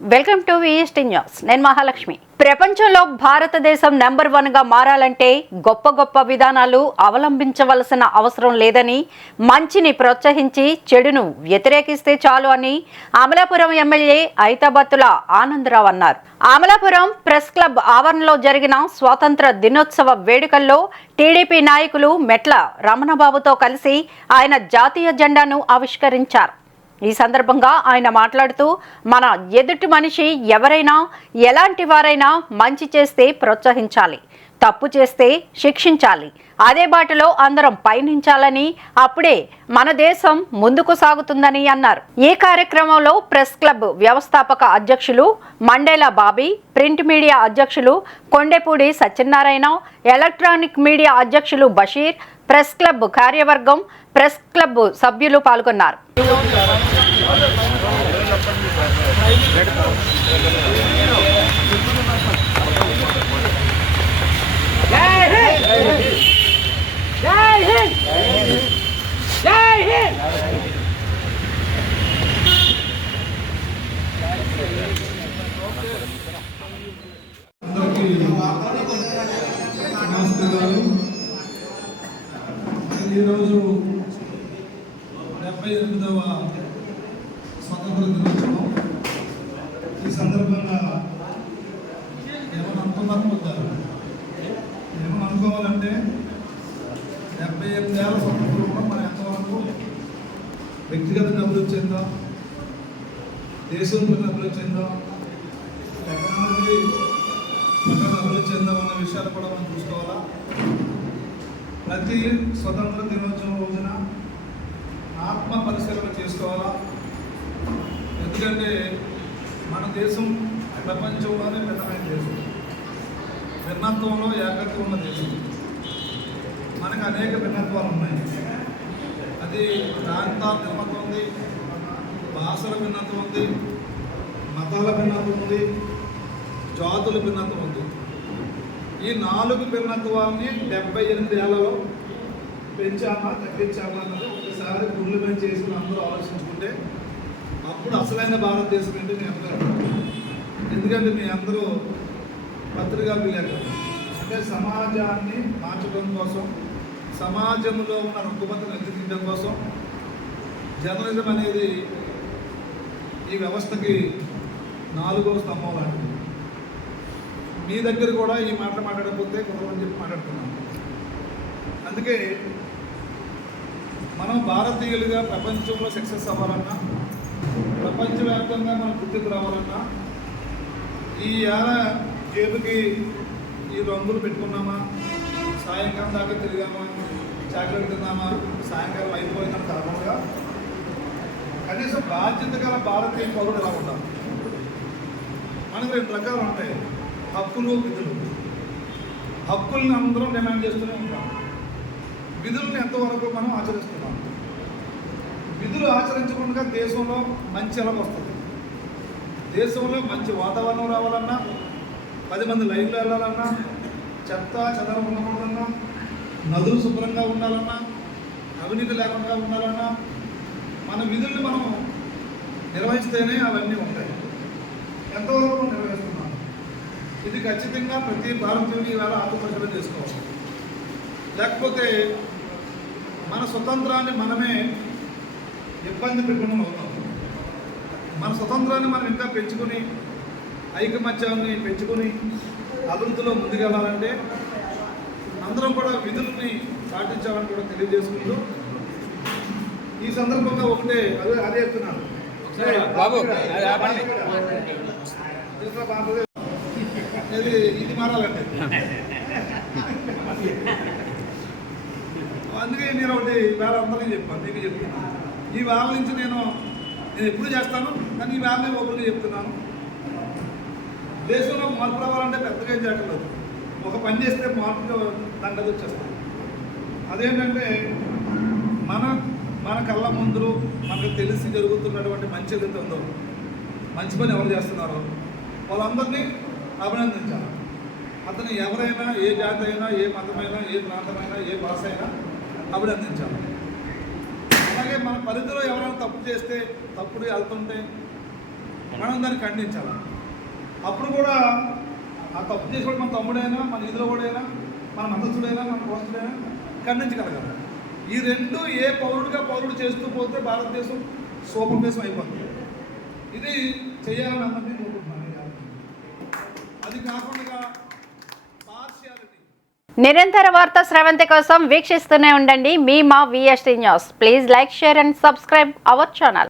Welcome to VST news. నేను మహాలక్ష్మి. ప్రపంచంలో భారతదేశం నెంబర్ 1గా మారాలంటే గొప్ప విధానాలు అవలంబించవలసిన అవసరం లేదని, మంచిని ప్రోత్సహించి చెడును వ్యతిరేకిస్తే చాలు అని అమలాపురం ఎమ్మెల్యే ఐతాబత్తుల ఆనందరావు అన్నారు. అమలాపురం ప్రెస్ క్లబ్ ఆవరణలో జరిగిన స్వాతంత్ర దినోత్సవ వేడుకల్లో టీడీపీ నాయకులు మెట్ల రమణబాబుతో కలిసి ఆయన జాతీయ జెండాను ఆవిష్కరించారు. ఈ సందర్భంగా ఆయన మాట్లాడుతూ, మన ఎదుటి మనిషి ఎవరైనా ఎలాంటి వారైనా మంచి చేస్తే ప్రోత్సహించాలి, తప్పు చేస్తే శిక్షించాలి, అదే బాటలో అందరం పయనించాలని, అప్పుడే మన దేశం ముందుకు సాగుతుందని అన్నారు. ఈ కార్యక్రమంలో ప్రెస్ క్లబ్ వ్యవస్థాపక అధ్యక్షులు మండేల బాబీ, ప్రింట్ మీడియా అధ్యక్షులు కొండెపూడి సత్యనారాయణ, ఎలక్ట్రానిక్ మీడియా అధ్యక్షులు బషీర్, ప్రెస్ క్లబ్ కార్యవర్గం, ప్రెస్ క్లబ్ సభ్యులు పాల్గొన్నారు. ఈరోజు 78వ స్వతంత్ర దినోత్సవం. ఈ సందర్భంగా ఏమైనా అనుకున్నారు, ఏమైనా అనుకోవాలంటే 78 ఏళ్ళ స్వతంత్రం కూడా మనం ఎంతవరకు వ్యక్తిగతంగా అభివృద్ధి చెందాం, దేశం అభివృద్ధి చెందాం, టెక్నాలజీ అభివృద్ధి చెందాం అన్న విషయాలు కూడా మనం చూసుకోవాలా. ప్రతి స్వతంత్ర దినోత్సవం రోజున ఆత్మ పరిశీలన చేసుకోవాలా. ఎందుకంటే మన దేశం ప్రపంచంలోనే భిన్నమైన దేశం, భిన్నత్వంలో ఏకత్వం ఉన్న దేశం. మనకు అనేక భిన్నత్వాలు ఉన్నాయి. అది ప్రాంతాల భిన్నత్వం ఉంది, భాషల భిన్నత్వం ఉంది, మతాల భిన్నత్వం ఉంది, జాతుల భిన్నత్వం ఉంది. ఈ 4 భిన్నత్వాన్ని 78 ఏళ్లలో పెంచామా తగ్గించామా అన్నది ఒకసారి గుండె చేసుకుని అందరూ ఆలోచించుకుంటే అప్పుడు అసలైన భారతదేశం ఏంటి నేను అనుకుంటున్నాను. ఎందుకంటే మీ అందరూ పత్రికా విలేకరులు, అంటే సమాజాన్ని మార్చడం కోసం, సమాజంలో ఉన్న రుగ్మతను ఎత్తిదిద్దడం కోసం జర్నలిజం అనేది ఈ వ్యవస్థకి 4వ స్తంభం లాంటిది. మీ దగ్గర కూడా ఈ మాటలు మాట్లాడకపోతే కొంతమంది చెప్పి మాట్లాడుతున్నాం. అందుకే మనం భారతీయులుగా ప్రపంచంలో సక్సెస్ అవ్వాలన్నా, ప్రపంచవ్యాప్తంగా మనం గుర్తింపు రావాలన్నా, ఈ ఏళ జేబుకి ఈ రంగులు పెట్టుకున్నామా, సాయంకాలం దాకా తిరిగామా, చాక్లెట్ తిన్నామా, సాయంకాలం అయిపోయిందని కాకుండా కనీసం బాధ్యత గల భారతీయ పౌరుడు ఎలా ఉంటాం. మనకు 2 రకాలు ఉంటాయి, హక్కులు, విధులు. హక్కుల్ని అందరం డిమాండ్ చేస్తూనే ఉంటాం, విధులను ఎంతవరకు మనం ఆచరిస్తున్నాం. విధులు ఆచరించకుండా దేశంలో మంచి ఎలా వస్తుంది, దేశంలో మంచి వాతావరణం రావాలన్నా, 10 మంది లైన్లో వెళ్ళాలన్నా, చెత్త చెదరం ఉండకూడదన్నా, నదులు శుభ్రంగా ఉండాలన్నా, అవినీతి లేకుండా ఉండాలన్నా మన విధుల్ని మనం నిర్వహిస్తేనే అవన్నీ ఉంటాయి. ఎంతవరకు నిర్వహిస్తున్నాం, ఇది ఖచ్చితంగా ప్రతి భారతీయుడు ఇవాళ ఆత్మపరిశీలన చేసుకోవాలి. లేకపోతే మన స్వతంత్రాన్ని మనమే ఇబ్బంది పెట్టుకుని అవుతాం. మన స్వతంత్రాన్ని మనం ఇంకా పెంచుకొని, ఐకమత్యాన్ని పెంచుకొని అభివృద్ధిలో ముందుకెళ్ళాలంటే అందరం కూడా విధుల్ని పాటించాలని కూడా తెలియజేసుకుంటూ ఈ సందర్భంగా ఒకటే అదే చెప్తున్నాను, ఇది మారాలంటే. అందుకే నేను ఒకటి వేళ అందరికీ చెప్పాను, మీకు చెప్తున్నాను. ఈ వేళ నుంచి నేను ఎప్పుడు చేస్తాను, కానీ ఈ వేళ ఒకరికి చెప్తున్నాను. దేశంలో మార్పు రావాలంటే పెద్దగా ఏం చేయట్లేదు, ఒక పని చేస్తే మార్పు దండది వచ్చేస్తుంది. అదేంటంటే మన కళ్ళ ముందు మనకు తెలిసి జరుగుతున్నటువంటి మంచి ఏదైతే ఉందో, మంచి పని ఎవరు చేస్తున్నారో వాళ్ళందరినీ అభినందించాలి. అతను ఎవరైనా, ఏ జాతి అయినా, ఏ మతమైనా, ఏ ప్రాంతమైనా, ఏ భాష అయినా అభినందించాలి. అలాగే మన పరిధిలో ఎవరైనా తప్పు చేస్తే, తప్పుడు వెళ్తుంటే మనం దాన్ని ఖండించాలి. అప్పుడు కూడా ఆ తప్పు చేసేవాడు మన తమ్ముడైనా, మన ఇదిలో కూడా మన మతస్థుడైనా, మన కోస్తుడైనా ఖండించగలగాలి. ఈ రెండు ఏ పౌరుడు చేస్తూ పోతే భారతదేశం సూపర్ దేశం అయిపోతుంది. ఇది చేయాలని అందరినీ కోరుకుంటున్నాను. అది కాకుండా పార్షియాలిటీ. నిరంతర వార్తా స్రవంతి కోసం వీక్షిస్తూనే ఉండండి మీ మా VST news. Please like, share and subscribe our channel.